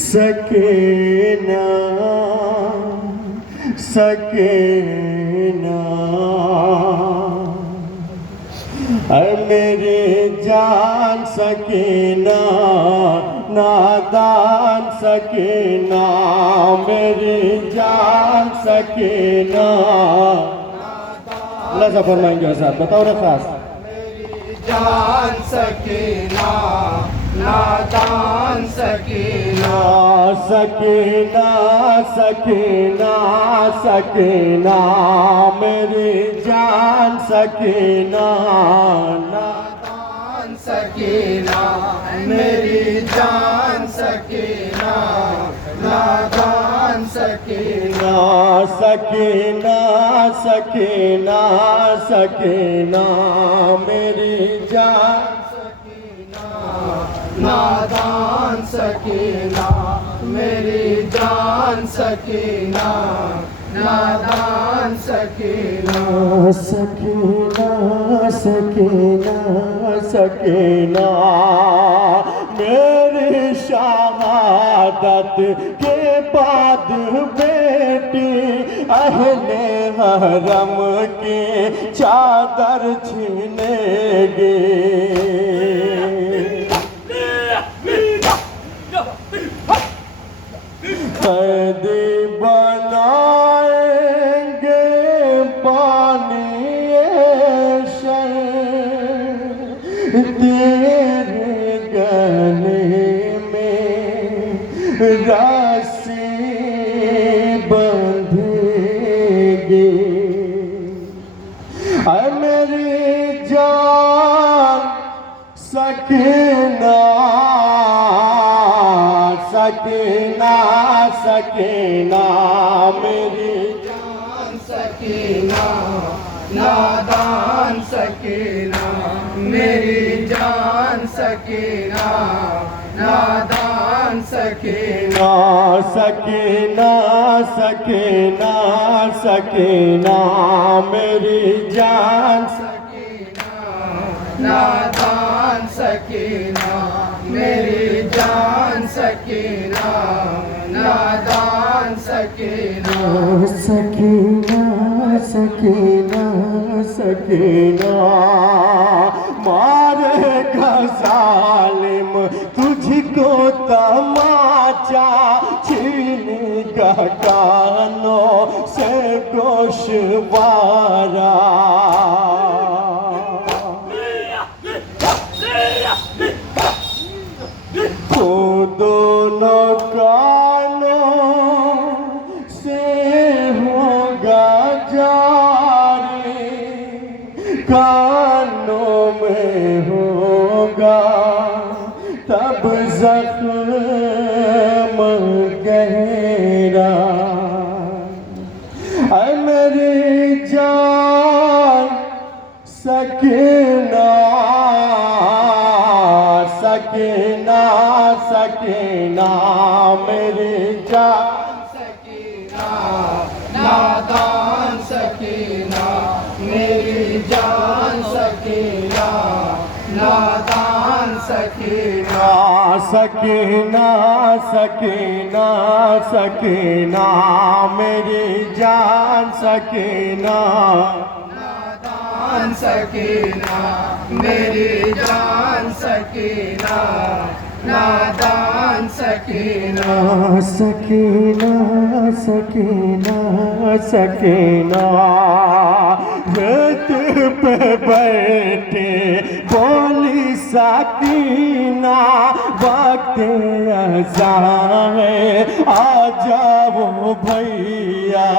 सकीना सकीना मेरी जान सकीना नादान सकीना मेरी जान सकीना। अल्लाह से फरमाएंगे साहब, बताओ ना खास। मेरी जान सकीना नादान सकीना सकीना सकीना सकीना मेरी जान सकीना नादान सकीना मेरी जान सकीना नादान सकीना सकीना सकीना सकीना मेरी जान नादान सकीना मेरी जान सकीना नादान सकीना सकीना सकीना सकीना मेरी शहादत के बाद बेटी अहले हरम की चादर छीनेगी। कैदी बनाएंगे पानी तेरे गले में रस्सी बंधेगी। मेरी जान सकीना सकीना सकीना मेरी जान सकीना नादान सकीना मेरी जान सकीना नादान सकीना सकीना सकीना सकीना मेरी जान सकीना नादान सकीना मेरी जान सकीना नादान सकीना सकीना सकीना सकीना मारेगा जालिम तुझको तमाचा छीनेगा कानों से गोशवारा। तो दोनों कानों से होगा जारी कानों में होगा तब जख्म गहरा। मेरी जान सकीना सकीना सकीना मेरी जान सकीना नादान सकीना मेरी जान सकीना नादान सकीना सकीना सकीना सकीना मेरी जान सकीना नादान सकीना मेरी जान सकीना नादान सकीना सकीना सकीना सकीना रेत पे बैठे बोली सकीना वक्त अज़ा है आ जाओ भैया।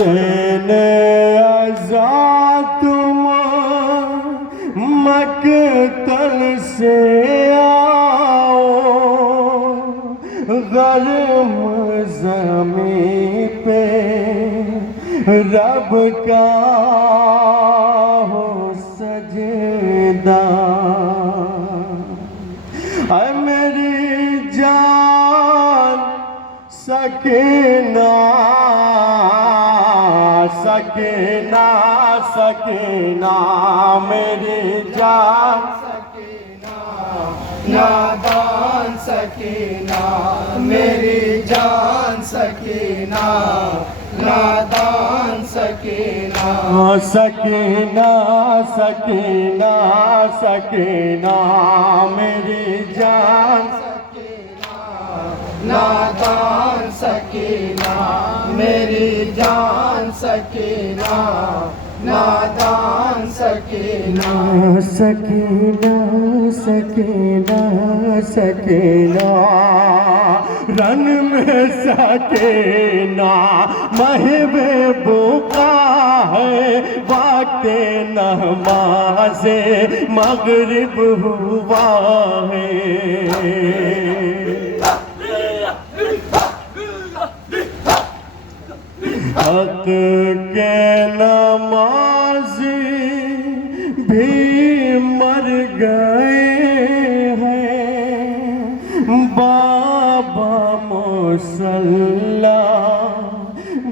देने अज़ा तुम मकतल से आओ गरम ज़मीं पे रब का हो सजदा। मेरी जान सकीना सकीना सकीना मेरी जान नादान सकीना मेरी जान सकीना नादान सकीना सकीना सकीना सकीना मेरी जान नादान सकीना मेरी जान सकीना नादान सकीना सकीना सकीना सकीना रन में सकीना महबूबा है वक्त नमाज़े मगरिब हुआ है हक के नमाज़ी भी मर गए हैं बाबा मुसल्ला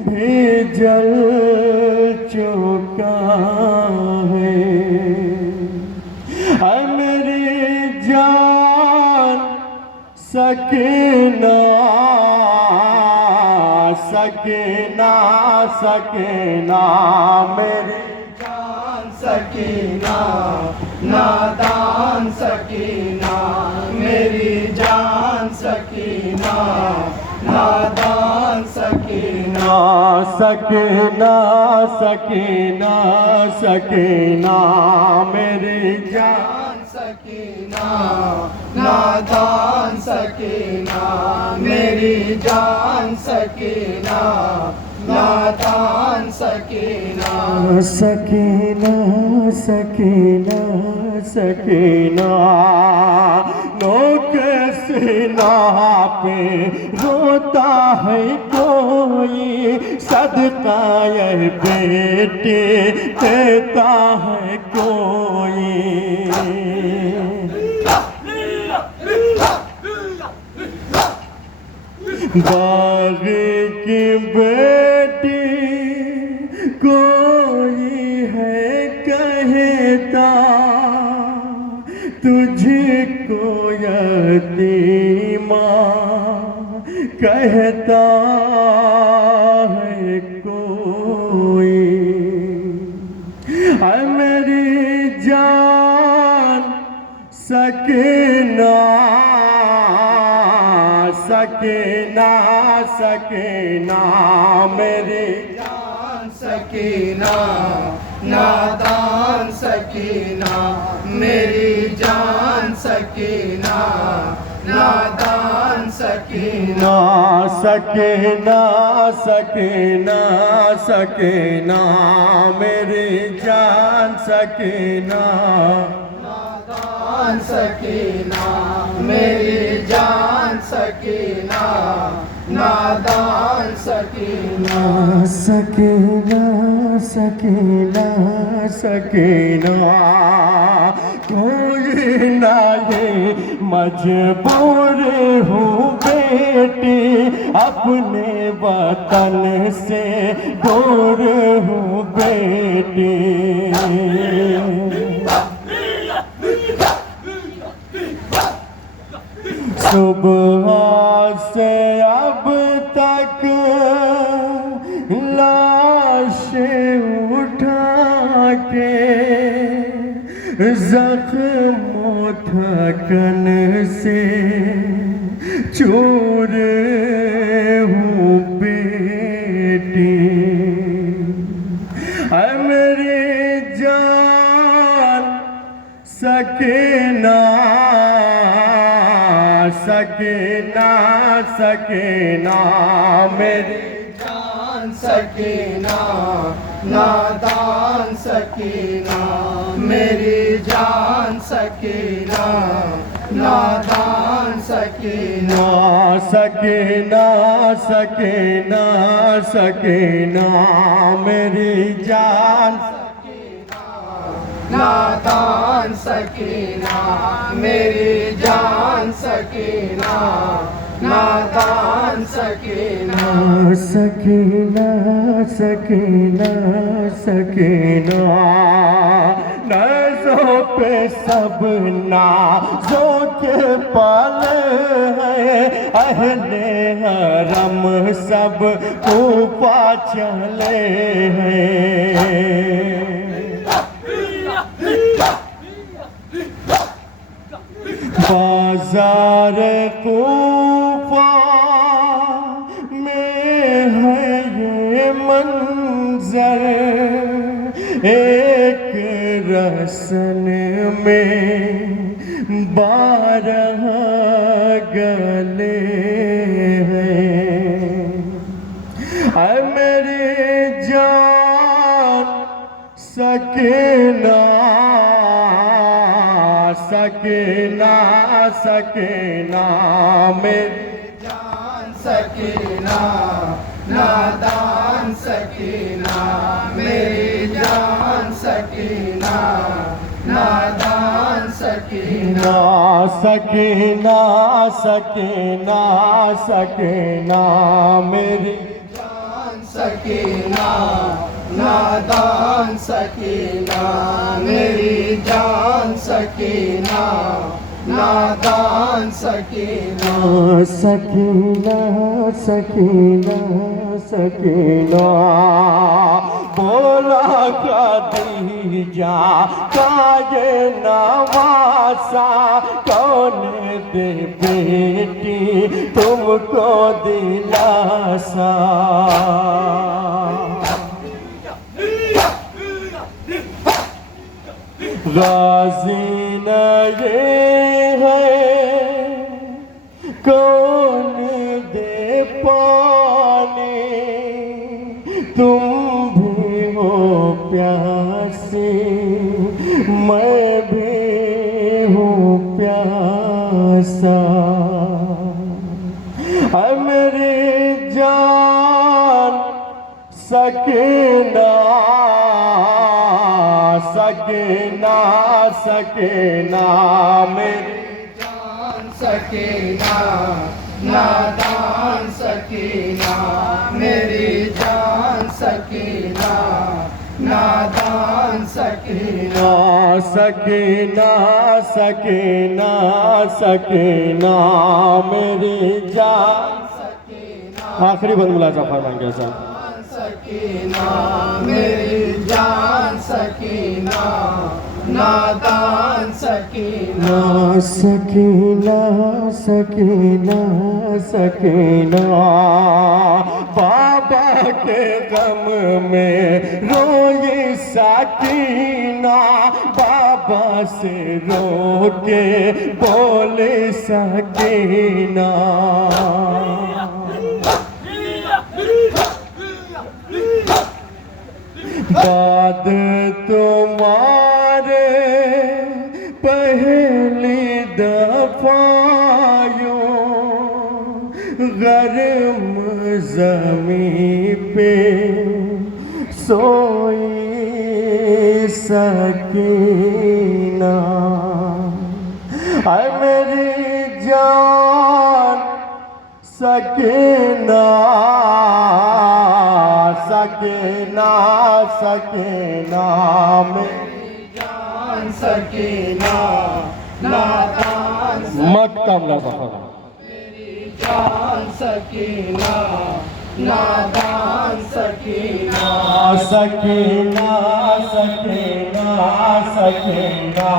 भी जल चुका है ऐ मेरी जान सकीना सकीना सकीना मेरी जान सकीना नादान सकीना मेरी जान सकीना नादान सकीना सकीना सकीना सकीना मेरी जान सकीना नादान सकीना मेरी जान सकीना नादान सकीना सकीना सकीना सकीना नोक सीना पे रोता है कोई सदका ये बेटे देता है कोई बाग की बेटी कोई है कहता तुझको यतीमा कहता है कोई है मेरी जान सकीना सकीना सकीना मेरी जान सकीना नादान सकीना मेरी जान सकीना नादान सकीना सकीना सकीना सकीना मेरी जान सकीना नादान सकीना मेरी जान सकीना नादान सकीना सकीना सकीना सकीना कोई ना ये मजबूर हूँ बेटी अपने वतन से दूर हूँ बेटी सुबह से अब तक लाश उठा के जख्म थकन से चूर हूँ बेटी ऐ मेरी जान सकीना सकीना सकीना मेरी जान सकीना नादान सकीना मेरी जान सकीना नादान सकीना सकीना सकीना सकीना मेरी जान नादान सकीना मेरी जान सकीना नादान सकीना सकीना सकीना सकीना नज़ों पे सब नाज़ों के पल हैं अहले हरम सब ऊपा चले हैं बाजार कूफा में है ये मंजर एक रसन में 12 गले हैं ऐ मेरी जान सकीना सकीना सकीना मेरी जान सकीना नादान सकीना मेरी जान सकीना नादान सकीना सकीना सकीना सकीना मेरी जान सकीना नादान सकीना मेरी जान सकीना नादान सकीना सकीना सकीना सकीना बोला खदीजा का ये नवासा कौन दे बेटी तुमको दिलासा गाजी न ये है कौन दे पानी तुम भी हो प्यासी मैं भी हूँ प्यासा है मेरी जान सकीना सकीना सकीना मेरी जान सकीना नादान सकीना मेरी जान सकीना नादान सकीना सकीना सकीना सकीना मेरी जान सकीना आखिरी बंद मुलाजा फरमाएंगे सर सकीना मेरी जान सकीना नादान सकीना सकीना सकीना सकीना बाबा के गम में रोई सकीना बाबा से रो के बोले सकीना बाद तुम्हारे पहली दफायों गर्म ज़मीं पे सोई सकीना ऐ मेरी जान सकीना सकीना सकीना मेरी जान सकीना नादान मक्तम लज़फ़र मेरी जान सकीना नादान सकीना सकीना सकीना सकीना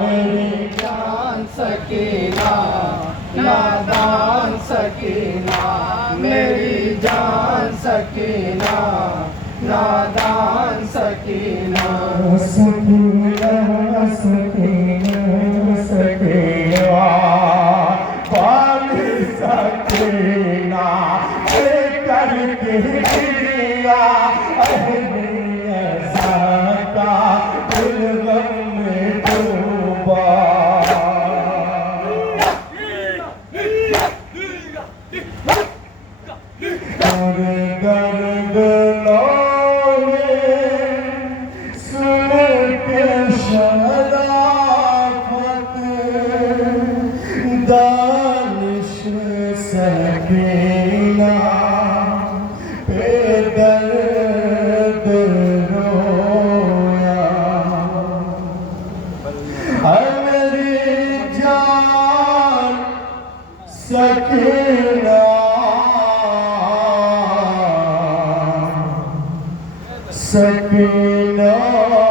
मेरी जान सकीना नादान सकीना मेरी जान सकीना नादान सकीना सकीना सकीना सकीना पानी सकीना करके दिया अहलिया का दिल गम में डूबा दर्द लोहे सुन के शराफत दानिश सकीना सकीना